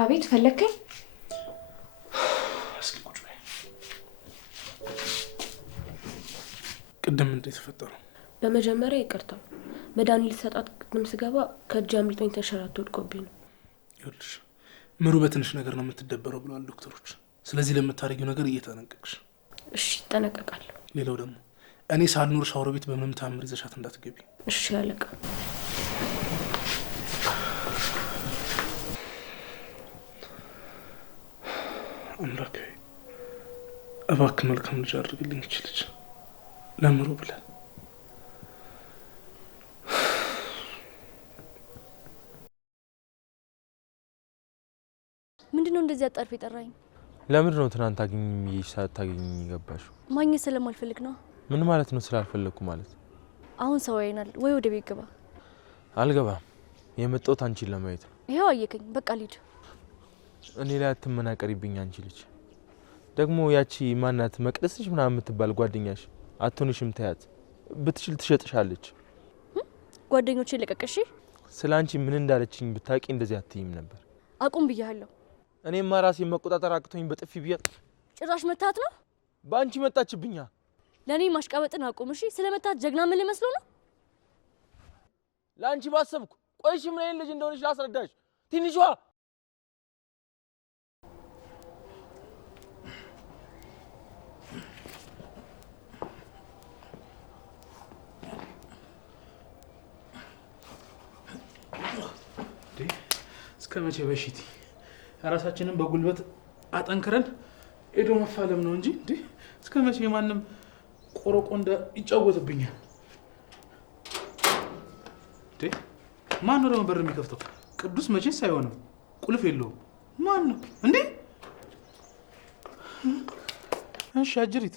አቤት ፈለከኝ? እስኪ ቁጭ በይ። ቅድም እንዴት ተፈጠረ? በመጀመሪያ ይቅርታ፣ መድኃኒት ልሰጣት ቅድም ስገባ ከእጅ አምልጦኝ ተንሸራቶ ወድቆብኝ ነው። ይኸውልሽ ምሩ በትንሽ ነገር ነው የምትደበረው ብለዋል ዶክተሮች። ስለዚህ ለምታደርጊው ነገር እየተጠነቀቅሽ። እሺ እጠነቀቃለሁ። ሌላው ደግሞ እኔ ሳልኖር ሻወር ቤት በምንም ተአምር ይዘሻት እንዳትገቢ። እሺ አለቃ። አምላክ እባክህ መልካም ልጅ አድርግልኝ። ይች ልጅ ለምሩ ብለህ ምንድነው እንደዚህ አጣርፍ የጠራኝ? ለምንድን ነው ትናንት አግኝኝ ሳታገኝ ገባሽው? ማግኘት ስለማልፈልግ ነው። ምን ማለት ነው ስላልፈለግኩ ማለት? አሁን ሰው ያይናል ወይ ወደ ቤት ግባ። አልገባም። የመጣሁት አንቺን ለማየት ነው። ይሄው አየከኝ፣ በቃ ልሂድ። እኔ ላይ አትመናቀሪብኝ አንቺ ልጅ። ደግሞ ያቺ ማናት መቅደስሽ ምናምን የምትባል ጓደኛሽ አትሆንሽም። ተያት፣ ብትችል ትሸጥሻለች። ጓደኞቼ ለቀቀሽ። ስለ አንቺ ምን እንዳለችኝ ብታቂ እንደዚህ አትይም ነበር። አቁም ብያለሁ። እኔማ ራሴን መቆጣጠር አቅቶኝ በጥፊ ብያት። ጭራሽ መታት ነው? በአንቺ መጣችብኛ። ለኔ ማሽቃበጥን አቁም እሺ። ስለመታት ጀግና ምን ልመስሎ ነው? ለአንቺ ባሰብኩ። ቆይሽ ምን አይነት ልጅ እንደሆነሽ ላስረዳሽ። ትንሿ እስከ መቼ በሽቲ ራሳችንን በጉልበት አጠንክረን ሄዶ መፋለም ነው እንጂ እንዴ! እስከ መቼ ማንም ቆረቆ እንደ ይጫወትብኛል እንዴ? ማን ነው በር የሚከፍተው? ቅዱስ መቼስ አይሆንም፣ ቁልፍ የለውም። ማን ነው እንዴ? እሺ አጅሪት፣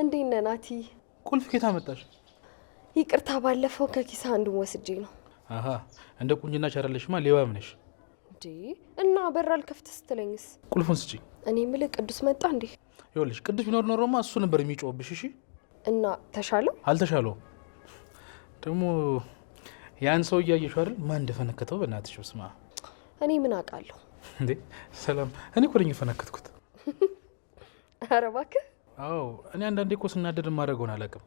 እንዴት ነህ ናቲ? ቁልፍ ከየት አመጣሽ? ይቅርታ፣ ባለፈው ከኪሳ አንዱን ወስጄ ነው። አሃ፣ እንደ ቁንጅና ቻራለሽማ ሌባም ነሽ እንዴ? እና በር አልከፍት ስትለኝስ? ቁልፉን ስጪ። እኔ የምልህ ቅዱስ መጣ እንዴ? ይኸውልሽ ቅዱስ ቢኖር ኖሮማ እሱ ነበር የሚጮህብሽ። እሺ። እና ተሻለው? አልተሻለውም። ደግሞ ያን ሰው እያየሽው አይደል? ማን እንደፈነከተው በእናትሽ ስማ። እኔ ምን አውቃለሁ እንዴ? ሰላም፣ እኔ እኮ ነኝ የፈነከትኩት። ኧረ እባክህ። አዎ፣ እኔ አንዳንዴ እኮ ስናደድ ማድረገውን አላውቅም።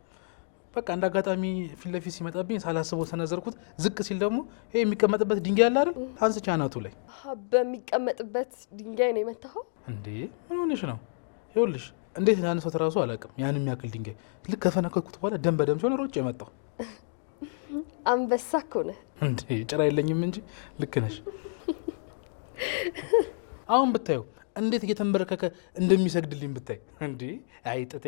በቃ እንደ አጋጣሚ ፊት ለፊት ሲመጣብኝ ሳላስበው ሰነዘርኩት። ዝቅ ሲል ደግሞ ይሄ የሚቀመጥበት ድንጋይ አለ አይደል? አንስቼ አናቱ ላይ በሚቀመጥበት ድንጋይ ነው የመታኸው እንዴ? ምን ሆነሽ ነው? ይኸውልሽ እንዴት እንዳነሳሁት እራሱ አላውቅም። ያን የሚያክል ድንጋይ ልክ ከፈነከትኩት በኋላ ደም በደም ሲሆን ሮጬ የመጣው። አንበሳ እኮ ነህ እንዴ! ጭራ የለኝም እንጂ ልክ ነሽ። አሁን ብታየው እንዴት እየተንበረከከ እንደሚሰግድልኝ ብታይ። እንዴ አይጥቴ።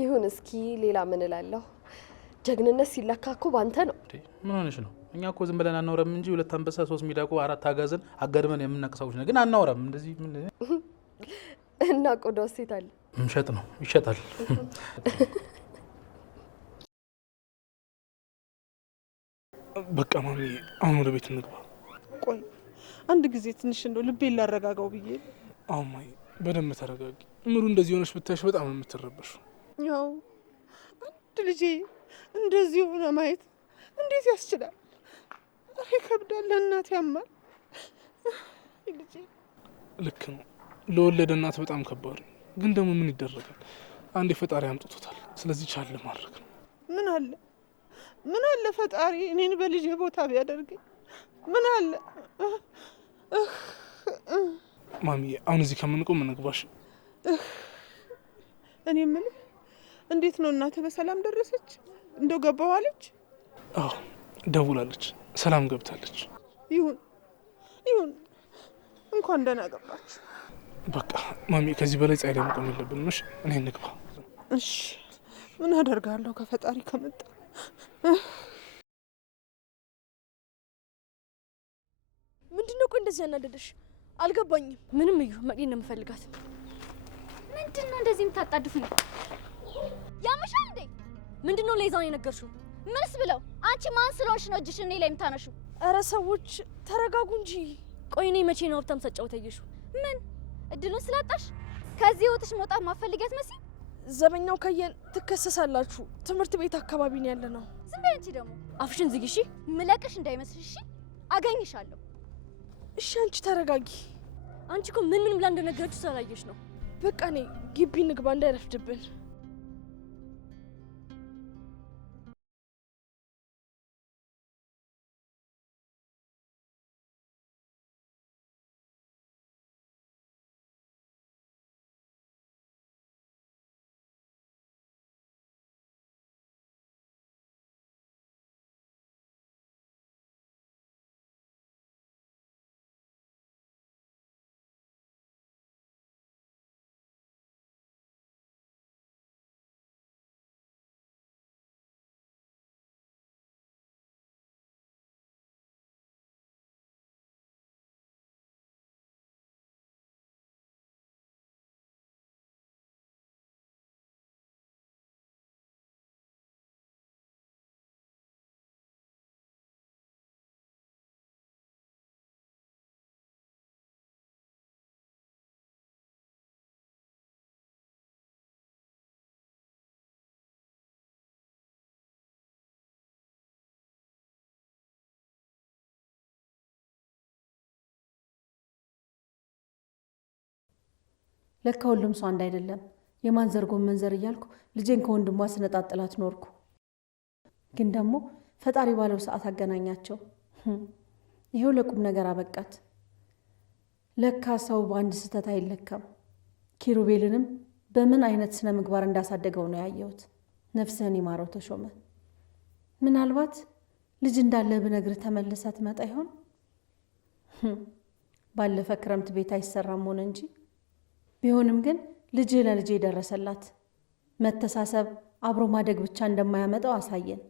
ይሁን እስኪ ሌላ ምን እላለሁ? ጀግንነት ሲለካ እኮ ባንተ ነው። ምን ሆነሽ ነው? እኛ እኮ ዝም ብለን አናወራም እንጂ 2 አንበሳ 3 ሚዳቆ 4 አጋዘን አጋድመን የምናቀሳውሽ ነው። ግን አናወራም እንደዚህ። ምን እና ቆዳው ሴት አለ ምሸጥ ነው ይሸጣል። በቃ ማሚ አሁን ወደ ቤት እንግባ። ቆይ አንድ ጊዜ ትንሽ እንደው ልቤን ላረጋጋው ብዬ። አሁን ማሚ በደንብ ተረጋጊ። ምሩ እንደዚህ ሆነሽ ብታይሽ በጣም ነው የምትረበሽው። ያው አንድ ልጄ እንደዚህ ሆነ ማየት እንዴት ያስችላል? ይከብዳል። እናት ያማል። ልጄ ልክ ነው። ለወለደ እናት በጣም ከባድ ነው። ግን ደግሞ ምን ይደረጋል? አንዴ ፈጣሪ አምጥቶታል። ስለዚህ ቻል ማድረግ ነው። ምን አለ ፈጣሪ እኔን በልጄ ቦታ ቢያደርገኝ ምን አለ? ማሚ አሁን እዚህ ከምንቆም እንግባሽ። እኔ የምልህ እንዴት ነው እናትህ በሰላም ደረሰች? እንደው ገባዋለች? አዎ ደውላለች፣ ሰላም ገብታለች። ይሁን እንኳን ደህና ገባች። በቃ ማሚ ከዚህ በላይ ፀሐይ ላይ መቆም የለብንም። እሺ እኔ እንግባ። እሺ ምን አደርጋለሁ ከፈጣሪ ከመጣ። ምንድነው ቆይ እንደዚህ ያናደደሽ? አልገባኝም። ምንም እዩ መቅዲን ነው የምፈልጋት። ምንድነው እንደዚህ የምታጣድፉኝ? ያመሻል እንዴ? ምንድነው ለይዛን የነገርሽው? ምንስ ብለው? አንቺ ማን ስለሆንሽ ነው እጅሽ እኔ ላይ የምታነሺው? ኧረ ሰዎች ተረጋጉ እንጂ። ቆይ እኔ መቼ ነው ሀብታም ሳጫውት ያየሽው? ምን እድሉን ስላጣሽ? ከዚህ ህይወትሽ መውጣት ማፈልጊያት መስይ ዘበኛው ካየን ትከሰሳላችሁ። ትምህርት ቤት አካባቢ ነው ያለነው። ዝም በይ አንቺ ደግሞ አፍሽን ዝጊ እሺ። ምለቅሽ እንዳይመስልሽ እሺ። አገኝሻለሁ። እሺ አንቺ ተረጋጊ። አንቺ እኮ ምን ብላ እንደነገረችው ስላላየሽ ነው። በቃ እኔ ግቢ ንግባ እንዳይረፍድብን። ለካ ሁሉም ሰው አንድ አይደለም። የማን ዘር ጎመን ዘር እያልኩ ልጄን ከወንድሟ ስነጣጥላት ኖርኩ። ግን ደግሞ ፈጣሪ ባለው ሰዓት አገናኛቸው። ይሄው ለቁም ነገር አበቃት። ለካ ሰው በአንድ ስህተት አይለካም። ኪሩቤልንም በምን አይነት ስነ ምግባር እንዳሳደገው ነው ያየሁት። ነፍስህን ይማረው ተሾመ። ምናልባት ልጅ እንዳለ ብነግርህ ተመልሳ ትመጣ ይሆን? ባለፈ ክረምት ቤት አይሰራም ሆነ እንጂ ቢሆንም ግን ልጅ ለልጄ ደረሰላት። መተሳሰብ አብሮ ማደግ ብቻ እንደማያመጣው አሳየን።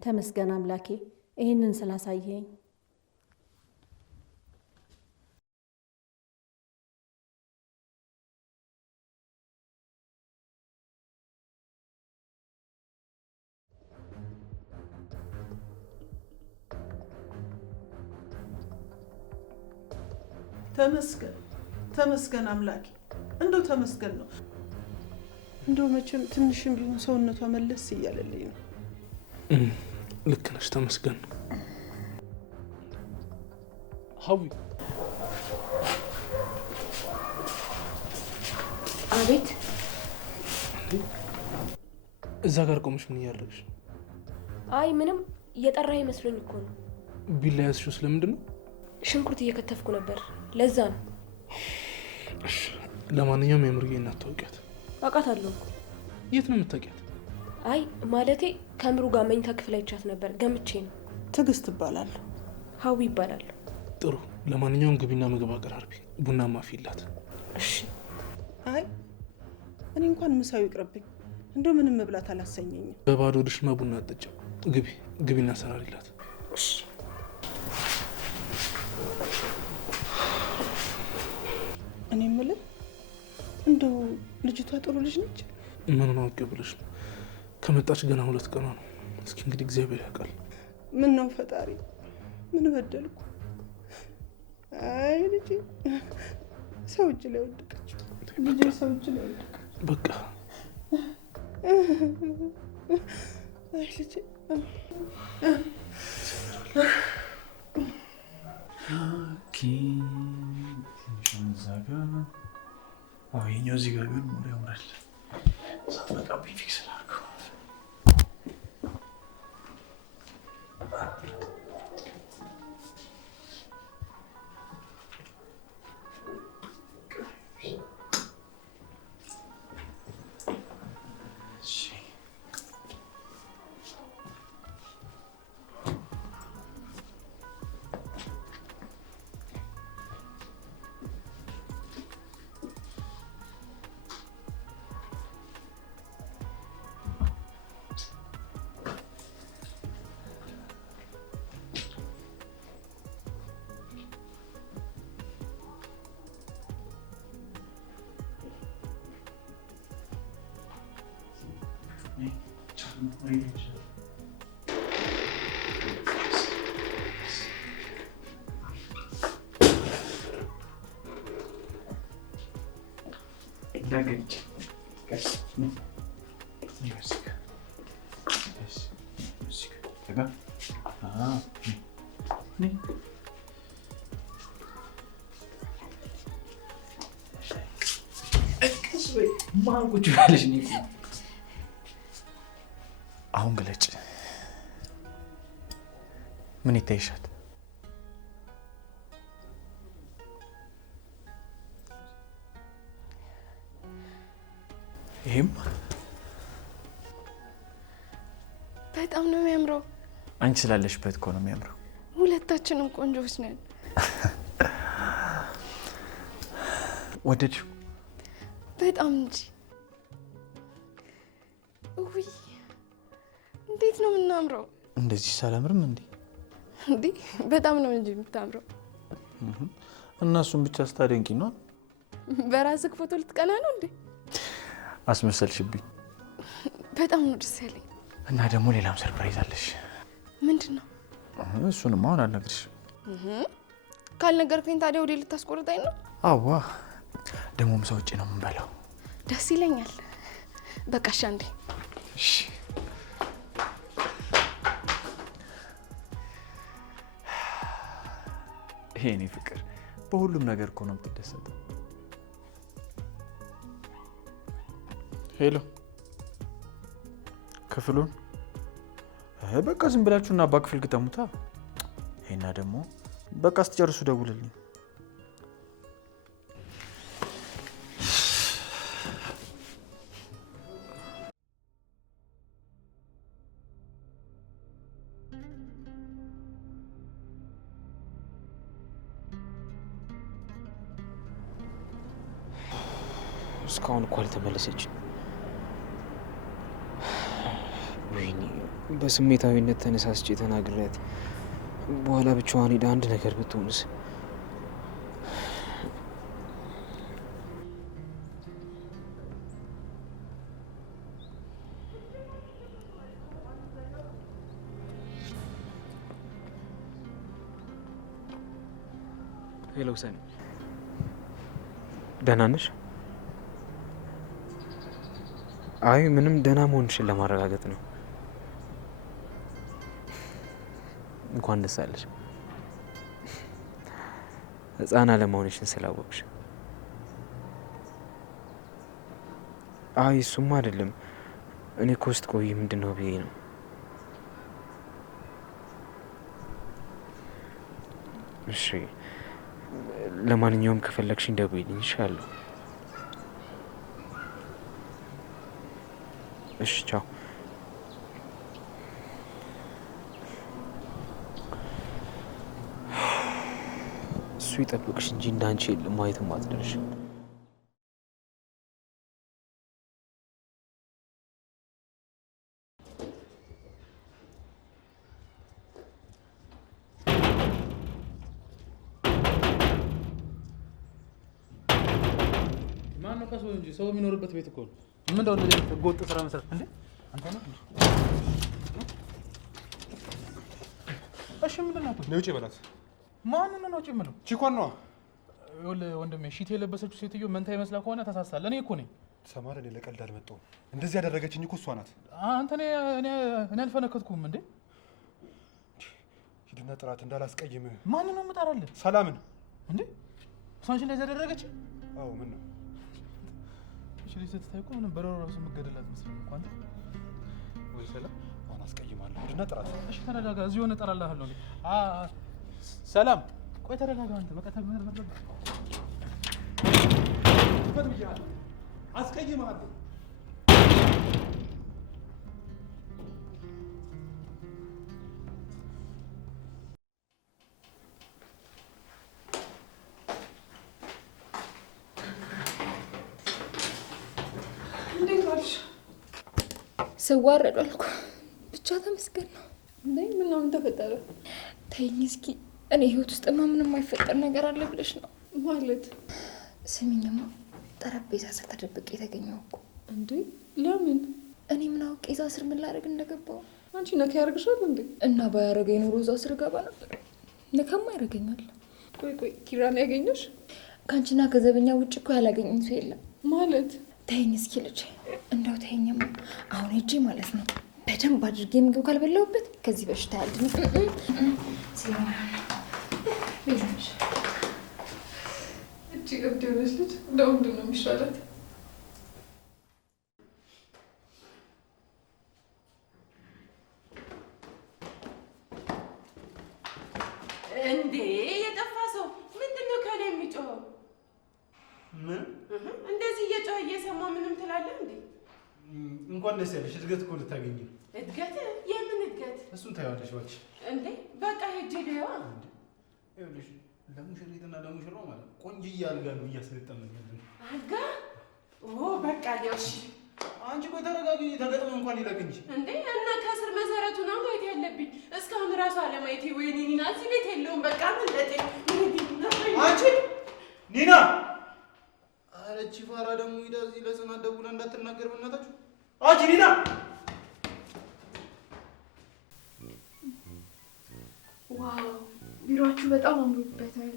ተመስገን አምላኬ ይህንን ስላሳየኝ። ተመስገን ተመስገን አምላኬ፣ እንደው ተመስገን ነው። እንደው መቼም ትንሽም ቢሆን ሰውነቷ መለስ እያለልኝ ነው። ልክ ነሽ፣ ተመስገን ነው። ሀዊ አቤት። እዛ ጋር ቆመሽ ምን እያደረግሽ ነው? አይ ምንም፣ እየጠራ ይመስለኝ እኮ ነው። ቢላ ያዝሽው ስለምንድን ነው? ሽንኩርት እየከተፍኩ ነበር፣ ለዛ ነው። ለማንኛውም የምርዬ እናት ታውቂያት? አውቃታለሁ እኮ። የት ነው የምታውቂያት? አይ ማለቴ ከምሩ ጋር መኝታ ክፍል አይቻት ነበር፣ ገምቼ ነው። ትዕግስት እባላለሁ። ሀዊ ይባላል። ጥሩ። ለማንኛውም ግቢና ምግብ አቀራርቢ፣ ቡና ማፊላት። እሺ። አይ እኔ እንኳን ምሳው ይቅርብኝ፣ እንደው ምንም መብላት አላሰኘኝም። በባዶ ድሽማ ቡና አጠጭም። ግቢና ሰራሪላት። እሺ። እኔ የምልህ እንደው ልጅቷ ጥሩ ልጅ ነች? ምን ነው አውቄ ብለሽ ነው? ከመጣች ገና 2 ቀኗ ነው። እስኪ እንግዲህ እግዚአብሔር ያውቃል። ምን ነው ፈጣሪ፣ ምን በደልኩ? አይ ልጄ ሰው እጅ ላይ ወደቀች። ልጄ ሰው እጅ ላይ ወደቀች። በቃ አይ ልጄ ይኸኛው እዚህ ጋር ቢሆን ሞር ያምራል። ሳትመጣብኝ ፊክስ ላድርገው። እንዳገጭ ማን ቁጭ ያለሽ? አሁን ግለጭ። ምን ይታይሻል? ይሄም በጣም ነው የሚያምረው። አንቺ ስላለሽበት እኮ ነው የሚያምረው። ሁለታችንም ቆንጆዎች ነን። ወደድሽው? በጣም እንጂ። ውይ እንዴት ነው የምናምረው! እንደዚህ ሳላምርም እንዴ? እንዴ በጣም ነው እንጂ የምታምረው። እና እሱን ብቻ ስታደንቂ ነው? በራስህ ፎቶ ልትቀና ነው እንዴ? አስመሰልሽብኝ። በጣም ነው ደስ ያለኝ። እና ደግሞ ሌላም ሰርፕራይዝ አለሽ። ምንድን ነው? እሱንም አሁን አልነግርሽም። ካልነገርከኝ ታዲያ ወዴ ልታስቆርጠኝ ነው? አዋ ደግሞ ምሳ ውጪ ነው የምንበላው። ደስ ይለኛል። በቃ እሺ አንዴ። እሺ ይሄ እኔ ፍቅር በሁሉም ነገር እኮ ነው የምትደሰተው። ሄሎ ክፍሉን በቃ ዝም ብላችሁ እና አባ ክፍል ግጠሙታ። ይሄና ደግሞ በቃ ስትጨርሱ ደውልልኝ። እስካሁን እኮ አልተመለሰችም። ወይኔ በስሜታዊነት ተነሳስቼ ተናግሬያት በኋላ ብቻዋን ሄዳ አንድ ነገር ብትሆንስ? ሄሎ ሰኒ፣ ደህና ነሽ? አይ ምንም ደህና መሆንሽን ለማረጋገጥ ነው። እንኳን ደስ አለሽ ሕፃን አለመሆንሽን ስላወቅሽ። አይ እሱማ አይደለም። እኔ እኮ ውስጥ ቆይ ምንድን ነው ብዬ ነው። እሺ ለማንኛውም ከፈለግሽኝ ደውይልኝ እሻለሁ። እሺ ቻው። እሱ ይጠብቅሽ እንጂ እንዳንቺ የለም ማየትም አትደርሽ። ማነው ቀስ እንጂ ሰው የሚኖርበት ቤት እኮ ነው። ምን እንደው እንደዚህ ህገወጥ ስራ መስራት እንዴ? አንተ ነው እንዴ? እሺ ምንድን ነው? ነውጪ በላት። ማን ነው ነውጪ የምለው? ቺኳን ነዋ። ይኸውልህ ወንድሜ ሺት የለበሰችው ሴትዮ መንታ ይመስላ ከሆነ ተሳስታል። እኔ እኮ ነኝ። ሰማር እኔ ለቀልድ አልመጣሁም። እንደዚህ ያደረገችኝ እኮ እሷ ናት። አንተ እኔ አልፈነከትኩም እንዴ? ሂድና ጥራት እንዳላስቀይምህ። ማን ነው የምጠራልህ? ሰላምን እንዴ? እሷን ላይ ያደረገች? አዎ ምን ነው? እሺ ልጅ ስትታይ እኮ ምንም በረሮ ራሱ መገደላት መስሎኝ እኮ አንተ። ወይ ሰላም አሁን አስቀይማለሁ። ሂድና ጥራት። እሺ ተረጋጋ። እዚህ ሆነ እጠራልሃለሁ። ሰላም ቆይ ተረጋጋ አንተ። በቃ ተረጋጋ። ትፈት ብያለሁ። አስቀይምሃለሁ። እንዴት ዋልሽ? ስዋረድ አልኩ። ብቻ ተመስገን ነው። እንዴ ምነው ምን ተፈጠረ? ተይኝ እስኪ። እኔ ህይወት ውስጥማ ምንም አይፈጠር ነገር አለ ብለሽ ነው ማለት? ስሚኝማ፣ ጠረጴዛ ስር ተደብቄ የተገኘው እኮ። እንዴ ለምን? እኔ ምን አውቄ እዛ ስር ምን ላደርግ እንደገባው። አንቺ ነካ ያደርግሻል እንዴ? እና ባያደርገኝ ኖሮ እዛ ስር ገባ ነበር። ነካማ ያደርገኛል። ቆይ ኪራን ያገኘሽ? ከአንቺና ከዘበኛ ውጭ እኮ ያላገኘኝ ሰው የለም። ማለት ተይኝ እስኪ ልጄ፣ እንደው ተይኝማ። አሁን ሂጂ ማለት ነው። በደንብ አድርጌ ምግብ ካልበላሁበት ከዚህ በሽታ ያልድን ስለሆነ ቤዛሽ እጅግ እብድ የሆነች ልጅ እንደው ምንድን ነው የሚሻላት? እንዴ የጠፋ ሰው ምንድን ነው ከላይ የሚጮኸው? ምን እንደዚህ እየጮኸ እየሰማ ምንም ትላለህ እንዴ? እንኳን ደስ ያለሽ። እድገት እኮ ልታገኝ ነው። እድገት? የምን እድገት? እሱን ታይዋለሽ እባክሽ። እንዴ በቃ ሄጄ ልየዋ። ይኸውልሽ ለሙሽሪትና ለሙሽራው ማለት ቆንጆዬ አልጋ ነው እያስገጠምን ያለን። አልጋ? ኦ በቃ ሊያውሽ። አንቺ ቆይ ተረጋጊ። ተገጥሞ እንኳን ይለቅ እንጂ እንዴ እና ከስር መሰረቱ ነው ማየት ያለብኝ። እስካሁን ራሱ አለማየቴ። ወይኔ ኒና እዚህ ቤት የለውም። በቃ ምንለጤ አንቺ ኒና። ኧረ እቺ ፋራ ደግሞ ሂዳ እዚህ ለጽናት ደውላ እንዳትናገር በእናታችሁ። አንቺ ኒና። ዋው ቢሮአችሁ በጣም አምሮበታል።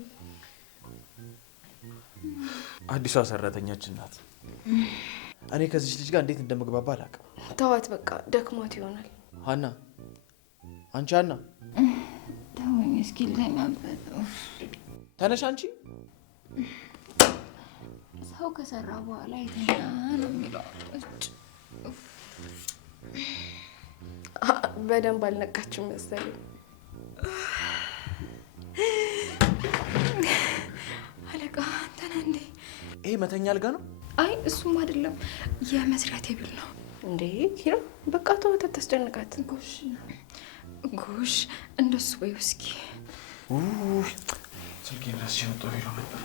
አዲሷ ሰራተኛችን ናት። እኔ ከዚች ልጅ ጋር እንዴት እንደመግባባ አላውቅም። ተዋት በቃ ደክሟት ይሆናል። ሀና፣ አንቺ ሀና ተወኝ እስኪ ልተኛበት። ተነሽ አንቺ። ሰው ከሰራ በኋላ የተኛ ነው የሚለው። በደንብ አልነቃችም መሰለኝ። አለቃ አንተ ነህ እንዴ? ይሄ መተኛ አልጋ ነው? አይ እሱም አይደለም፣ የመስሪያ ቴብል ነው። እንዴ ኪራ በቃ ተዋት፣ አታስጨንቃት። ጎሽ ጎሽ፣ እንደሱ በይው እስኪ። ስልኬን ረስቼ ወጣሁ ቢሮ ነበር።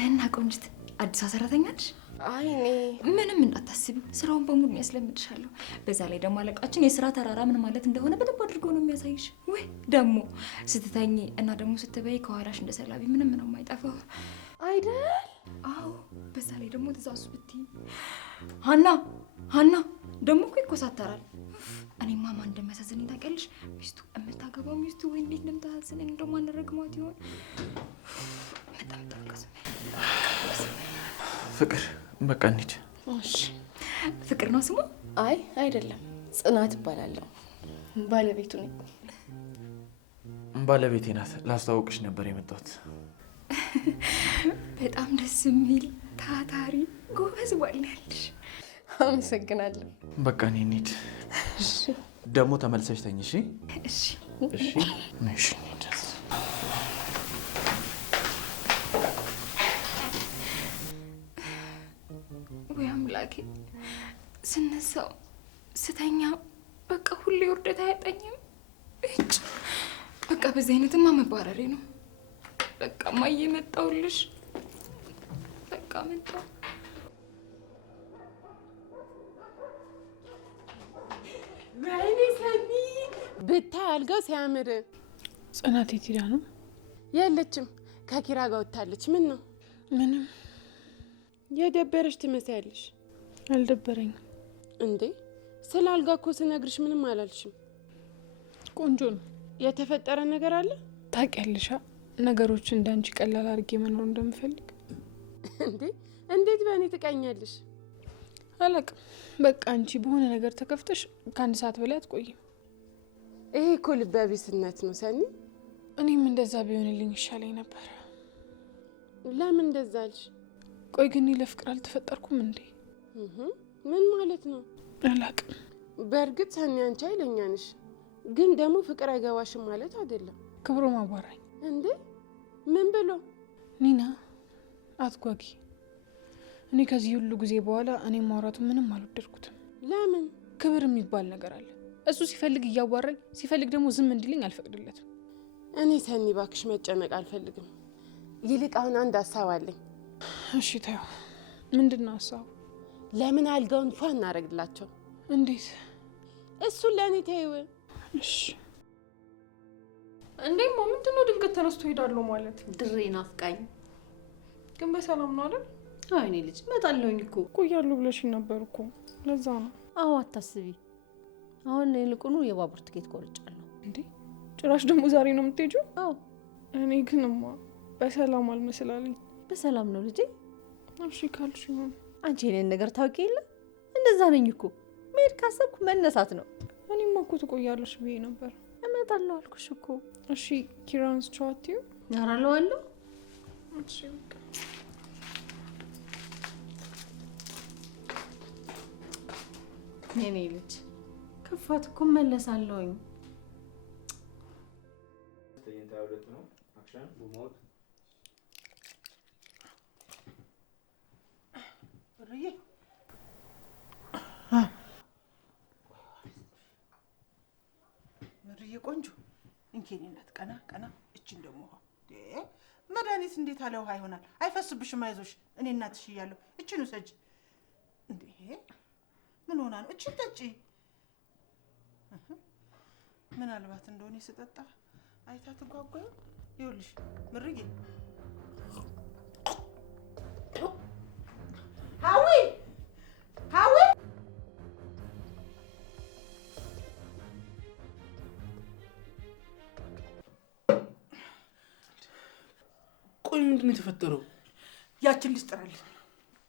እና ቆንጅት አዲሷ ሰራተኛ ነሽ? አይ እኔ ምንም እንዳታስቢ፣ ስራውን በሙሉ ያስለምድሻለሁ። በዛ ላይ ደግሞ አለቃችን የስራ ተራራ ምን ማለት እንደሆነ በደንብ አድርጎ ነው የሚያሳይሽ። ወይ ደግሞ ስትተኝ እና ደግሞ ስትበይ ከኋላሽ እንደ ሰላቢ ምንም ነው የማይጠፋው አይደል? አዎ። በዛ ላይ ደግሞ ትእዛዙ ብትይ ሀና ሀና ደግሞ እኮ ይኮሳተራል። እኔማ ማን እንደሚያሳዝነኝ ታውቂያለሽ? ሚስቱ የምታገባው ሚስቱ ወይ እንዴት እንደምታሳዝነኝ እንደው ማን ረግሟት ይሆን? በጣም ታውቀስ ፍቅር በቃ እንሂድ። እሺ ፍቅር ነው ስሙ? አይ አይደለም፣ ጽናት እባላለሁ። ባለቤቱ ነኝ። ባለቤቴ ናት። ላስተዋውቅሽ ነበር የመጣሁት። በጣም ደስ የሚል ታታሪ ጎበዝ ባል ያለሽ። አመሰግናለሁ። በቃ እኔ እንሂድ። ደግሞ ተመልሰሽ ተኝ። እሺ እሺ እሺ እሺ። ወይ አምላኬ፣ ስነሳው ስተኛ በቃ ሁሌ ውርደት አያጠኝም። እጭ በቃ በዚህ አይነትማ መባረሬ ነው። በቃ ማየ መጣሁልሽ። በቃ መጣሁ። ወይኔ ሰኒ ብታይ አልጋው ሲያምር። ጽናት የት ሄዳ ነው? የለችም፣ ከኪራ ጋር ወጥታለች። ምን ነው? ምንም። የደበረሽ ትመስያለሽ። አልደበረኝም። እንዴ ስለ አልጋ እኮ ስነግርሽ ምንም አላልሽም። ቆንጆ ነው። የተፈጠረ ነገር አለ? ታውቂያለሽ ነገሮች እንዳንቺ ቀላል አድርጌ መኖር እንደምፈልግ። እንዴ እንዴት በእኔ ትቀኛለሽ? አላውቅም። በቃ አንቺ በሆነ ነገር ተከፍተሽ ከአንድ ሰዓት በላይ አትቆይም። ይሄ እኮ ልበቢስነት ነው ሰኒ። እኔም እንደዛ ቢሆንልኝ ይሻለኝ ነበር። ለምን እንደዛ አልሽ? ቆይ ግን ለፍቅር አልተፈጠርኩም እንዴ? ምን ማለት ነው? አላውቅም። በእርግጥ ሰኒ አንቺ ኃይለኛ ነሽ፣ ግን ደግሞ ፍቅር አይገባሽም ማለት አይደለም። ክብሮ ማባራኝ እንዴ ምን ብሎ? ኒና አትጓጊ። እኔ ከዚህ ሁሉ ጊዜ በኋላ እኔ ማውራቱ ምንም አልወደድኩትም። ለምን? ክብር የሚባል ነገር አለ። እሱ ሲፈልግ እያዋራኝ፣ ሲፈልግ ደግሞ ዝም እንዲልኝ አልፈቅድለትም። እኔ ሰኒ ባክሽ መጨነቅ አልፈልግም። ይልቅ አሁን አንድ ሀሳብ አለኝ። እሺ ታዩ። ምንድን ነው ሀሳቡ? ለምን አልጋውን ፏ እናደርግላቸው? እንዴት? እሱን ለእኔ ተይው። እሺ እንዴማ ምንድን ነው ድንገት ተነስቶ ሄዳለሁ ማለት? ድሬ ናፍቃኝ። ግን በሰላም ነው አይደል? አይ እኔ ልጅ እመጣለሁኝ እኮ። ቆያለሁ ብለሽኝ ነበር እኮ ለዛ ነው። አዎ አታስቢ። አሁን ይልቁኑ የባቡር ትኬት ቆርጫለሁ። እንዴ ጭራሽ ደግሞ ዛሬ ነው የምትሄጂው? አዎ። እኔ ግንማ በሰላም አልመስላለኝ። በሰላም ነው ልጄ? እሺ ካልሽ ይሁን። አንቺ የኔን ነገር ታውቂ የለ? እንደዛ ነኝ እኮ። መሄድ ካሰብኩ መነሳት ነው። እኔማ እኮ ትቆያለሽ ብዬ ነበር። እመጣለሁ አልኩሽ እኮ። እሺ ኪራንስ ቻዋቲው ያራለዋለሁ። እሺ በቃ የኔ ልጅ ክፋት እኮ መለሳለሁኝ። ምርዬ ቆንጆ እንኬኔ ናት። ቀና ቀና። እችን ደግሞ መድኃኒት እንዴት አለ ውሃ ይሆናል? አይፈስብሽም፣ አይዞሽ። እኔ እናትሽ እያለሁ እችን ውሰጂ። እንዴ ምን ሆና ነው? እችን ጠጪ። ምናልባት እንደሆነ ስጠጣ አይታ ትጓጓ። ይኸውልሽ ምርዬ። ሀዊ ሀዊ ቆይ ምንድን ነው የተፈጠረው? ያችን ልጅ ጥራልኝ።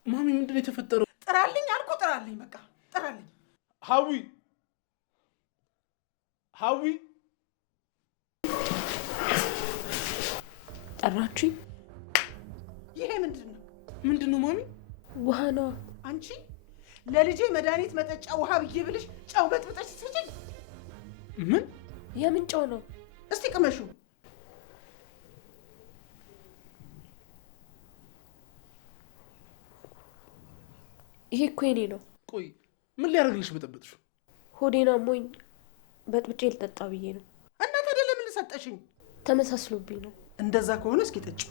ማሚ ምንድን ነው የተፈጠረው? ጥራልኝ አልኩ፣ ጥራልኝ። በቃ ጥራልኝ። ሀዊ ሀዊ ጠራችኝ? ይሄ ምንድን ነው? ምንድን ነው ማሚ? ውሃ ነው። አንቺ ለልጄ መድኃኒት መጠጫ ውሃ ብዬ ብልሽ ጨው በጥብጠሽ ትሰጪኝ? ምን? የምን ጨው ነው? እስቲ ቅመሹ። ይሄ እኮ የኔ ነው። ቆይ ምን ሊያደርግልሽ በጠበጥሽው? ሆዴን አሞኝ በጥብጬ ልጠጣ ብዬ ነው። እና ታዲያ ለምን ሰጠሽኝ? ተመሳስሎብኝ ነው። እንደዛ ከሆነ እስኪ ጠጪ።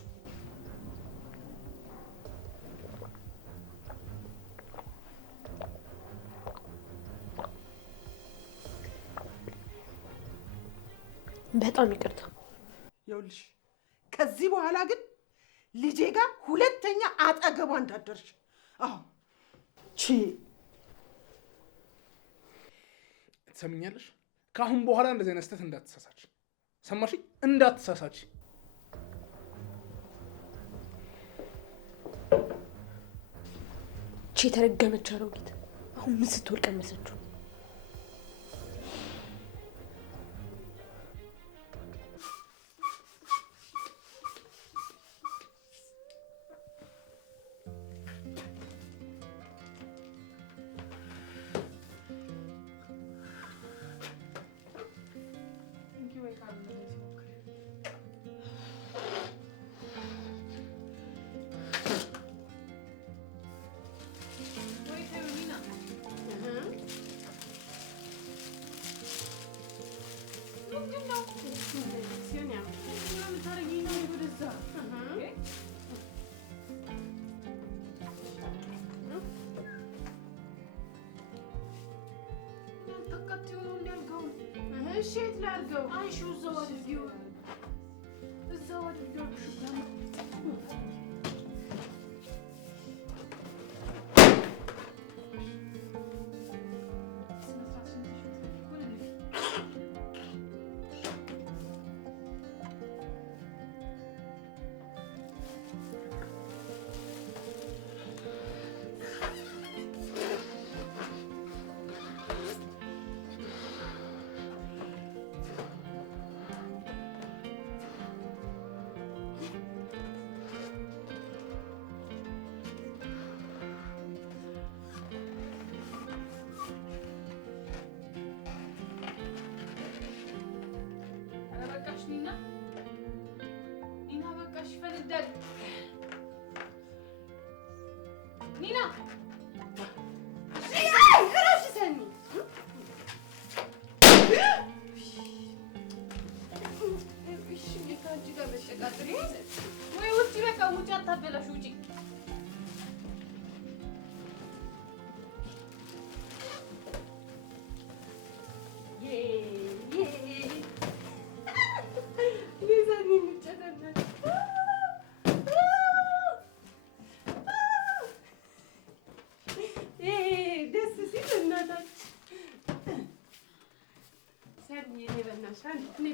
በጣም ይቅርታ። ይኸውልሽ ከዚህ በኋላ ግን ልጄ ጋር ሁለተኛ አጠገቧ እንዳደርሽ። አዎ ትሰምኛለሽ? ከአሁን በኋላ እንደዚህ አይነት ስህተት እንዳትሳሳች። ሰማሽኝ? እንዳትሳሳች። የተረገመች አሮጊት አሁን ምን ስትወል ቀመሰችው? እሺ የት ላድርገው? አይሹ እዛው አድርጊው፣ እዛው አድርጊው። ኒና በቃሽ፣ ፈነዳል። ኒና እረፍት ሰኒ ከአንቺ ጋር መጨቃጨቅ ወይ ውጪ፣ በቃ ውጪ፣ አታበላሽ፣ ውጪ።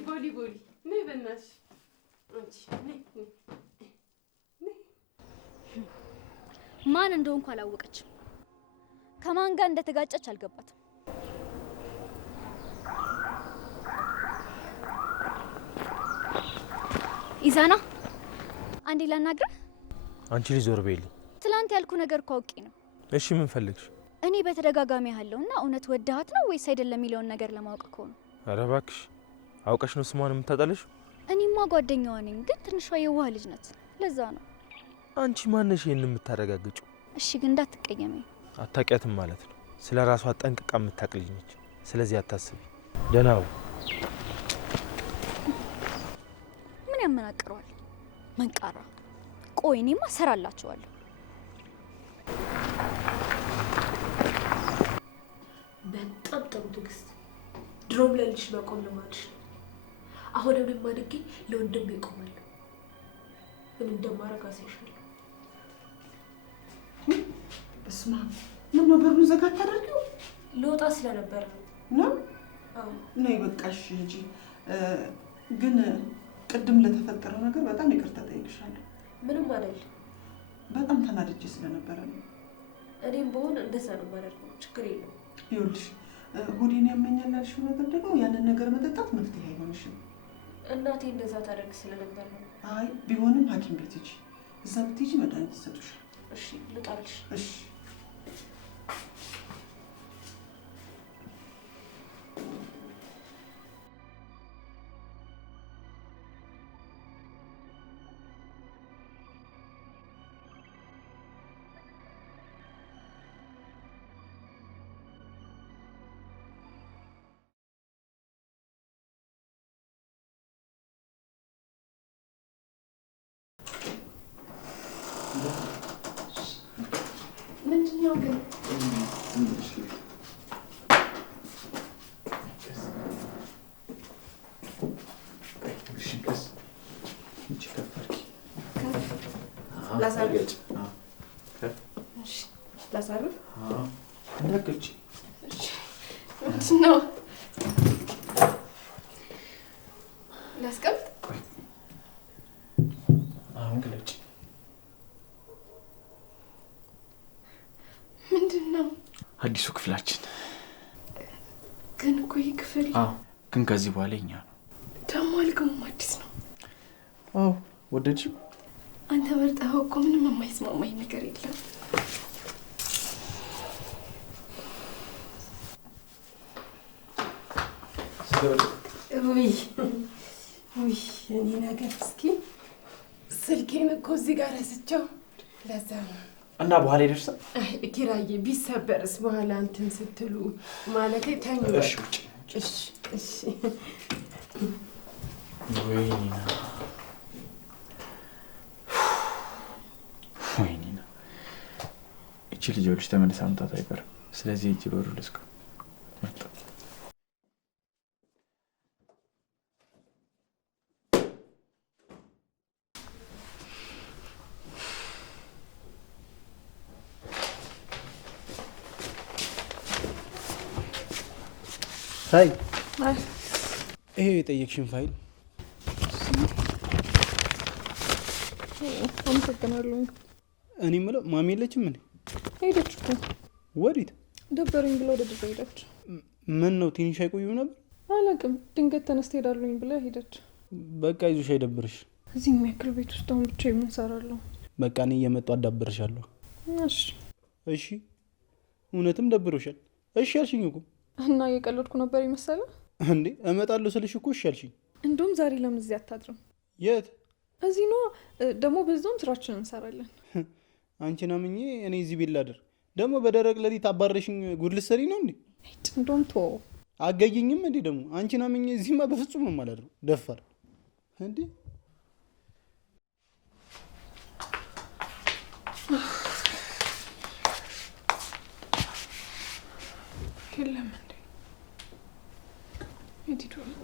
ቦሊ ቦሊ ነይ በእናትሽ አንቺ ነይ ማን እንደሆንኩ አላወቀችም። ከማን ጋር እንደተጋጨች አልገባትም። ኢዛና አንዴ ላናግርህ። አንቺ ልጅ ዞር በይልኝ። ትላንት ያልኩ ነገር እኮ አውቄ ነው። እሺ ምን ፈልግሽ? እኔ በተደጋጋሚ ያለውና እውነት ወደሃት ነው ወይስ አይደለም የሚለውን ነገር ለማወቅ እኮ ነው። ኧረ እባክሽ አውቀሽ ነው ስሟን የምታጠለሽ? እኔማ ጓደኛዋ ነኝ፣ ግን ትንሿ የዋህ ልጅ ናት። ለዛ ነው። አንቺ ማነሽ ይሄን የምታረጋግጩ? እሺ ግን እንዳትቀየመኝ። አታውቂያትም ማለት ነው። ስለ ራሷ ጠንቅቃ የምታውቅ ልጅ ነች። ስለዚህ አታስቢ። ደህና ነው። ምን ያመናቅረዋል? መንቃራ። ቆይ እኔማ እሰራላችኋለሁ። በጣም ጥሩ ትዕግስት። ድሮም ለልጅ መቆም ልማድሽ ነው። አሁን እኔም አድጌ ለወንድሜ እቆማለሁ። ምን እንደማደርግ አሳይሻለሁ። እስማ ምን ነው በሩን ዘጋ ታደርጊው? ልወጣ ስለነበር ነው። ነው? አዎ። ነይ በቃሽ እንጂ ግን ቅድም ለተፈጠረው ነገር በጣም ይቅርታ ጠይቅሻለሁ። ምንም አይደል። በጣም ተናድጄ ስለነበረ ነው። እኔም በሆነ እንደዛ ነው የማደርገው። ችግር የለውም። ይኸውልሽ ሆዴን ያመኛል ያልሽው ነገር ደግሞ ያንን ነገር መጠጣት መፍትሄ አይሆንሽም። እናቴ እንደዛ ታደርግ ስለነበር ነው። አይ ቢሆንም ሐኪም ቤት ሂጂ። እዛ ብትሄጂ መድኃኒት ይሰጡሻል። እሺ ልጣልሽ። እሺ ምንድነው ግን? ላሳርፍ? ላሳርፍ? እንዳትገጭ። ምንድነው? ላስቀምጥ? አሁን ግለጭ። ምንድነው? አዲሱ ክፍላችን። ግን እኮ ይህ ክፍል ግን ከዚህ በኋላ እኛ ነው። ደግሞ አልገውም አዲስ ነው። አዎ ወደድሽው? አንተ መርጠኸው እኮ ምንም የማይስማማኝ ነገር የለም። ውይ እኔ ነገር እስኪ ስልኬን እኮ እዚህ ጋር ረስቼው ለዛ ነው። እና በኋላ ይደርሳል። ኪራዬ ቢሰበርስ በኋላ እንትን ስትሉ ማለቴ ተኙ። እሺ ውጭ። እሺ ወይኔ ወይኔ እቺ ልጆች ተመልሳ መምጣት አይቀርም። ስለዚህ እጅ በሩ ልስከው መጣ። ታይ ይሄ የጠየቅሽን ፋይል አመሰግናለሁ። እኔ የምለው ማሚ የለችም እንዴ? ሄደች እኮ። ወዴት? ደበረኝ ብላ ወደ ድሮ ሄደች። ምን ነው ትንሽ አይቆዩም ነበር? አላውቅም፣ ድንገት ተነስተ ሄዳለሁኝ ብላ ሄደች። በቃ ይዞሽ አይደብርሽ። እዚህ የሚያክል ቤት ውስጥ አሁን ብቻ የምንሰራለሁ። በቃ እኔ እየመጣሁ አዳብርሻለሁ። እሺ እሺ። እውነትም ደብሮሻል? እሺ አልሽኝ እኮ። እና እየቀለድኩ ነበር ይመሰለ እንዴ? እመጣለሁ ስልሽ እኮ እሺ አልሽኝ። እንደውም ዛሬ ለምን እዚህ አታድርም? የት? እዚህ ነው ደግሞ በዛውም ስራችንን እንሰራለን። አንቺን አምኜ እኔ እዚህ ቤት ላድር? ደግሞ በደረቅ ሌሊት አባረሽኝ ጉድ ልትሰሪ ነው እንዴ? እንደውም ቶ አገኘኝም እንዴ? ደግሞ አንቺን አምኜ እዚህማ በፍጹም ነው የማላድረው። ደፋር እንዴ! የለም እንዴ? የት ሄዶ ነው?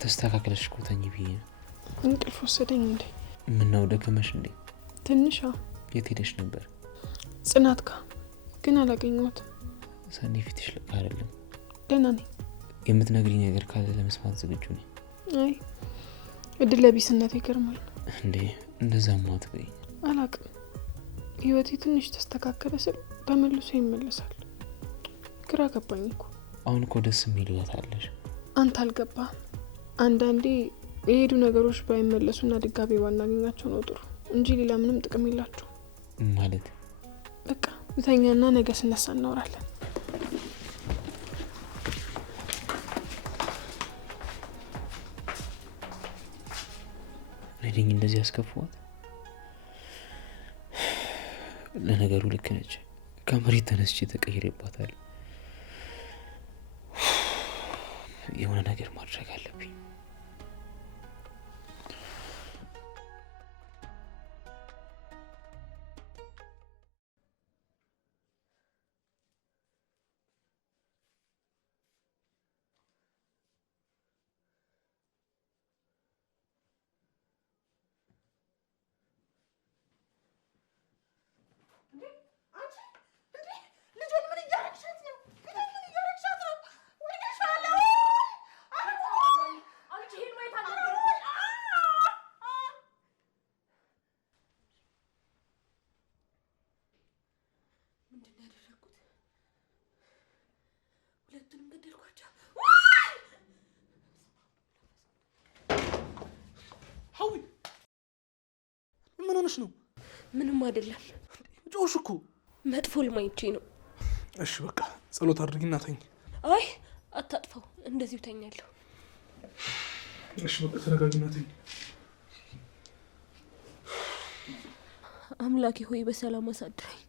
ተስተካክለሽ እኮ ተኝ ብዬ ነው። እንቅልፍ ወሰደኝ እንዴ? ምነው ደከመሽ እንዴ? ትንሽ። የት ሄደሽ ነበር? ጽናት ጋር ግን አላገኘኋትም። ሰኒ ፊትሽ ልክ አይደለም። ደህና ነኝ። የምትነግሪኝ ነገር ካለ ለመስማት ዝግጁ ነኝ። አይ እድለቢስነት ይገርማል እንዴ። እንደዛማ አትበይኝ። አላቅም። ህይወቴ ትንሽ ተስተካከለ ስል ተመልሶ ይመለሳል። ግራ ገባኝ እኮ። አሁን እኮ ደስ የሚል ህይወት አለሽ። አንተ አልገባህም። አንዳንዴ የሄዱ ነገሮች ባይመለሱና ድጋሜ ባናገኛቸው ነው ጥሩ እንጂ ሌላ ምንም ጥቅም የላቸው። ማለት በቃ ብተኛና ነገ ስነሳ እናወራለን። ነኝ እንደዚህ ያስከፋዋት። ለነገሩ ልክ ነች። ከመሬት ተነስቼ ተቀይሬባታል። የሆነ ነገር ማድረግ አለብኝ። ሁለቱንም ገደልኳቸው። ሀዊ ምን ሆነሽ ነው? ምንም አይደለም። ጮሽ እኮ መጥፎ ልማይቼ ነው። እሺ በቃ ጸሎት አድርጊና ተኝ። አይ አታጥፋው፣ እንደዚሁ ተኛለሁ። እሺ በቃ ተረጋጊና ተኝ። አምላኬ ሆይ በሰላም አሳድረኝ።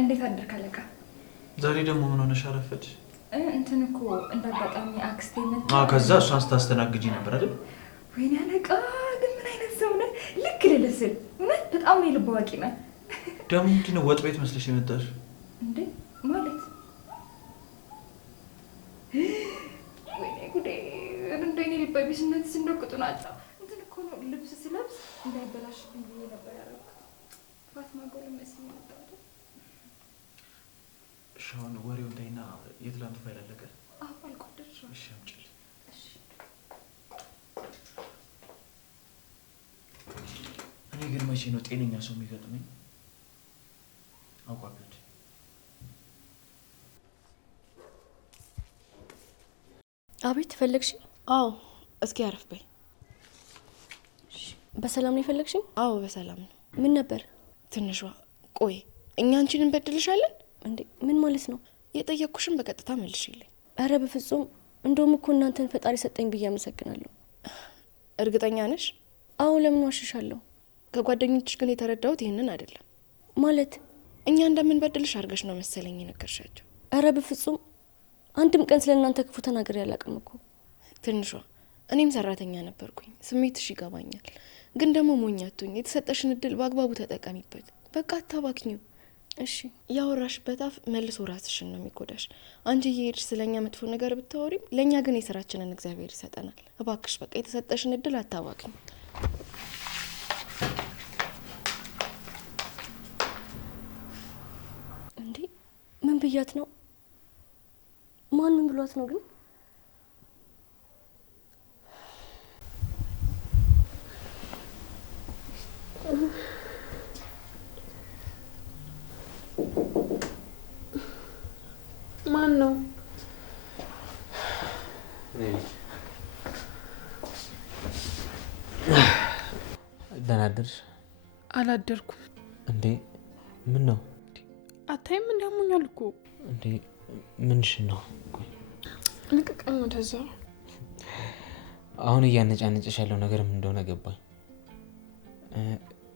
እንዴት አደርክ አለቃ? ዛሬ ደግሞ ምን ሆነሽ አረፈድሽ? እንትን እኮ እንዳጋጣሚ አክስቴ መጣ። ከዛ እሷን ስታስተናግጂ ነበር አይደል? ወይኔ አለቃ ግን ምን አይነት ሰው ነህ? ልክ ልልስል እውነት በጣም ነው የልብ አዋቂ ነህ። ደግሞ ምንድን ነው ወጥ ቤት መስለሽ የመጣሽ? እንዴ ማለት ወይኔ ጉዴ! እንደኔ ልብ ቢስነትስ እንደቁጡ ናቸው። እንትን እኮ ነው ልብስ ስለብስ እንዳይበላሽብኝ ብዬ ነበር ያደረኩት። ፋትማ ጎል መስሎኝ ነበር። ሻውን ወሬውን ተይና የትላንቱ ፋይል አለቀ? አዎ አልቆደርሽ። እሺ አምጪልኝ። እኔ ግን መቼ ነው ጤነኛ ሰው የሚገጥመኝ? አውቋብድ አቤት ፈለግሽ? አዎ እስኪ አረፍ በይ። በሰላም ነው የፈለግሽኝ? አዎ በሰላም ነው። ምን ነበር? ትንሿ ቆይ እኛ አንቺን እንበድልሻለን እንዴ? ምን ማለት ነው? የጠየቅኩሽን በቀጥታ መልሽልኝ። አረ በፍጹም። እንደውም እኮ እናንተን ፈጣሪ ሰጠኝ ብዬ አመሰግናለሁ። እርግጠኛ ነሽ? አዎ። ለምን ዋሽሻለሁ? ከጓደኞችሽ ግን የተረዳሁት ይህንን አይደለም። ማለት እኛ እንደምንበድልሽ አድርገሽ ነው መሰለኝ ነገርሻቸው። አረ በፍጹም አንድም ቀን ስለ እናንተ ክፉ ተናግሬ አላውቅም እኮ። ትንሿ እኔም ሰራተኛ ነበርኩኝ፣ ስሜትሽ ይገባኛል። ግን ደግሞ ሞኝ አትሁኝ። የተሰጠሽን እድል በአግባቡ ተጠቀሚበት። በቃ አታባክኚው። እሺ። ያወራሽበት አፍ መልሶ ራስሽን ነው የሚጎዳሽ። አንቺ እየሄድሽ ስለኛ መጥፎ ነገር ብታወሪም ለእኛ ግን የስራችንን እግዚአብሔር ይሰጠናል። እባክሽ በቃ የተሰጠሽን እድል አታባክኝ። እንዴ ምን ብያት ነው? ማን ምን ብሏት ነው ግን? ማን ነው? ደህና አደርሽ? አላደርኩም። እንዴ ምን ነው? አታይም? እንዳሙኛል እኮ። እንዴ ምንሽ ነው? ልቅቀኝ ወደዛ። አሁን እያነጫነጨሽ ያለው ነገር ምን እንደሆነ ገባኝ።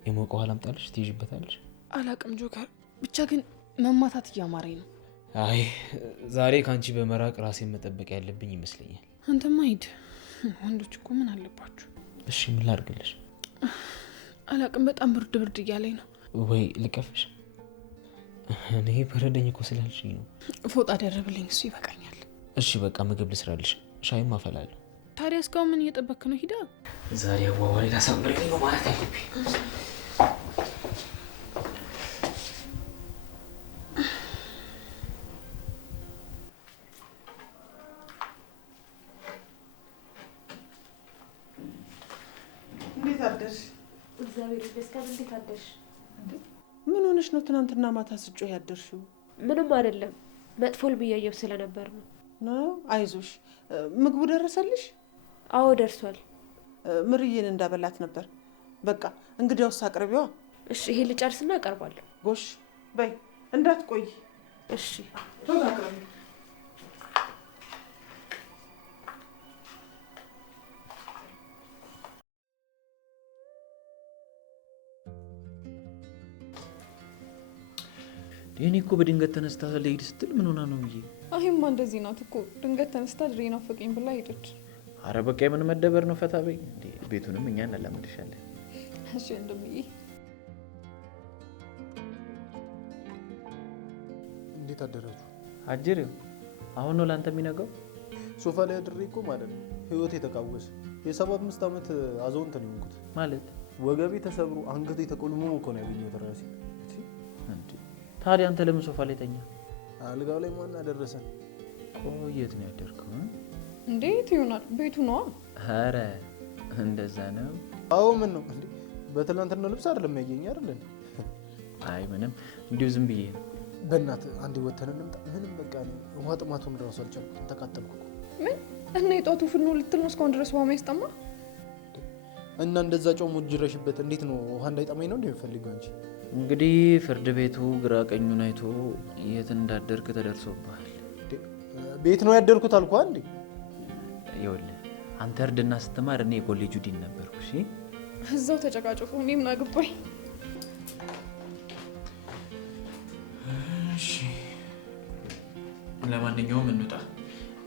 የሞቀ ውሃ ላምጣልሽ? ትይዥበታለሽ? አላቅም ጆከር፣ ብቻ ግን መማታት እያማረኝ ነው። አይ ዛሬ ከአንቺ በመራቅ ራሴን መጠበቅ ያለብኝ ይመስለኛል። አንተማ ሂድ። ወንዶች እኮ ምን አለባችሁ? እሺ ምን ላድርግልሽ? አላቅም፣ በጣም ብርድ እያለኝ ነው። ወይ ልቀፍሽ? እኔ በረደኝ እኮ ስላልሽኝ ነው። ፎጣ ደረብልኝ፣ እሱ ይበቃኛል። እሺ በቃ ምግብ ልስራልሽ፣ ሻይም አፈላለሁ። ታዲያ እስካሁን ምን እየጠበክ ነው? ሂዳ። ዛሬ አዋዋሌ ላሳምረኝ ነው ማለት አለብኝ። እንዴት አደርሽ? እግዚአብሔር ይመስገን። እንዴት አደርሽ? ምን ሆነሽ ነው ትናንትና ማታ ስጮህ ያደርሽው? ምንም አይደለም፣ መጥፎ ህልም እያየሁ ስለነበር ነው። ነው? አይዞሽ። ምግቡ ደረሰልሽ? አዎ ደርሷል። ምርዬን እንዳበላት ነበር። በቃ እንግዲያውስ አቅርቢዋ። እሺ ይሄ ልጨርስና አቀርባለሁ። ጎሽ በይ እንዳትቆይ። እሺ ቶሎ አቅርቢ። እኔ እኮ በድንገት ተነስታ ልሄድ ስትል ምን ሆና ነው ብዬ። አሁንማ እንደዚህ ናት እኮ ድንገት ተነስታ ድሬ ናፈቀኝ ብላ ሄደች። አረ በቃ የምን መደበር ነው? ፈታ በይ እንዴ። ቤቱንም እኛ እናላምድሻለን። እሺ ወንድምዬ። እንዴት አደራችሁ? አጅሬው አሁን ነው ላንተ የሚነጋው? ሶፋ ላይ አድሬ እኮ ማለት ነው ህይወት የተቃወሰ የ75 ዓመት አዛውንት ነው የሆንኩት። ማለት ወገቤ ተሰብሮ አንገቴ ተቆልሞ እኮ ነው ያገኘሁት ራሴ። ታዲያ አንተ ለምን ሶፋ ላይ ተኛ? አልጋው ላይ ማን አደረሰን? ቆየት ነው ያደርከው? እንዴት ይሆናል? ቤቱ ነዋ። አረ እንደዛ ነው? አዎ ምን ነው እንዴ? በትናንትናው ልብስ አይደለም ያየኝ አይደል? አይ ምንም እንዲሁ ዝም ብዬ ነው። በእናትህ አንዴ ወተን እንምጣ። ምንም በቃ ውሃ ጥማቱን እራሱ አልቻልኩም። ተቃጠልኩ እኮ። ምን እና የጧቱ ፍርኖ ልትል ነው እስካሁን ድረስ ውሃ ማይስጠማ? እና እንደዛ ጨው ሞጅረሽበት እንዴት ነው ውሃ እንዳይጠማኝ ነው እንደሚፈልገው እንጂ። እንግዲህ ፍርድ ቤቱ ግራ ቀኙን አይቶ የት እንዳደርክ ተደርሶብሃል። ቤት ነው ያደርኩት አልኩ አንዴ። ይኸውልህ አንተ እርድና ስትማር እኔ የኮሌጁ ዲን ነበርኩ። እሺ እዛው ተጨቃጨቁ። እኔ ምን አገባኝ? እሺ ለማንኛውም እንውጣ።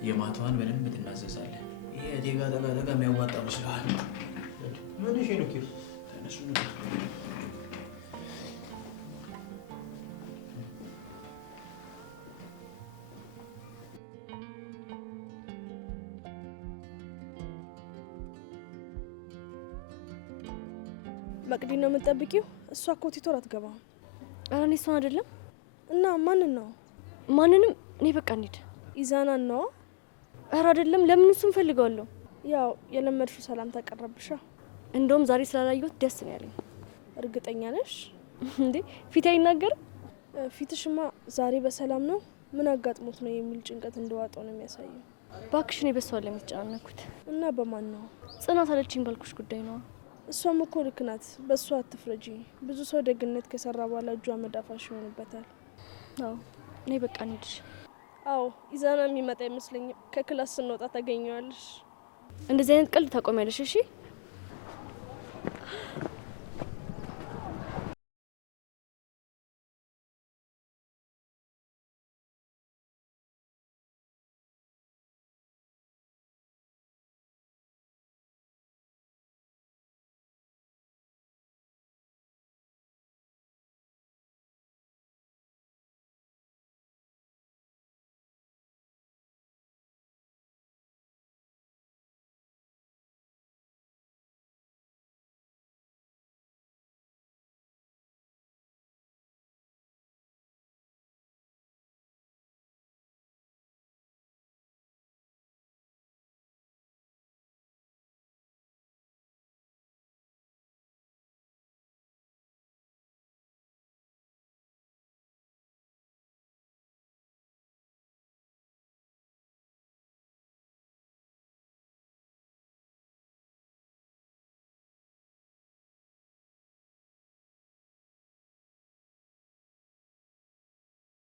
የማታዋን በደንብ ትናዘዛለህ። ይሄ ዴጋ ጠጋ የሚያዋጣ መስሎሃል? ምን እሺ ነው ኪር ተነሱ። መቅዲ ነው የምትጠብቂው? እሷ እኮ ቲቶር አትገባም። ኧረ እኔ እሷን አይደለም። እና ማንን ነው? ማንንም። እኔ በቃ እንሂድ። ኢዛናን ነው? ኧረ አይደለም። ለምን እሱን ፈልገዋለሁ? ያው የለመድሽው ሰላም ታቀረብሻ። እንደውም ዛሬ ስላላየሁት ደስ ነው ያለኝ። እርግጠኛ ነሽ እንዴ? ፊት አይናገርም? ፊትሽማ ዛሬ በሰላም ነው ምን አጋጥሞት ነው የሚል ጭንቀት እንደዋጠው ነው የሚያሳየው። እባክሽ እኔ በሷ ለምትጨናነኩት እና በማን ነው? ጽናት አለችኝ ባልኩሽ ጉዳይ ነው። እሷም እኮ ልክ ናት። በእሷ አትፍረጂ። ብዙ ሰው ደግነት ከሰራ በኋላ እጇ መዳፋሽ ይሆንበታል። አዎ እኔ በቃ እንሂድ። አዎ ኢዛና የሚመጣ አይመስለኝም። ከክላስ ስንወጣ ታገኘዋለሽ። እንደዚህ አይነት ቀልድ ታቆሚያለሽ? እሺ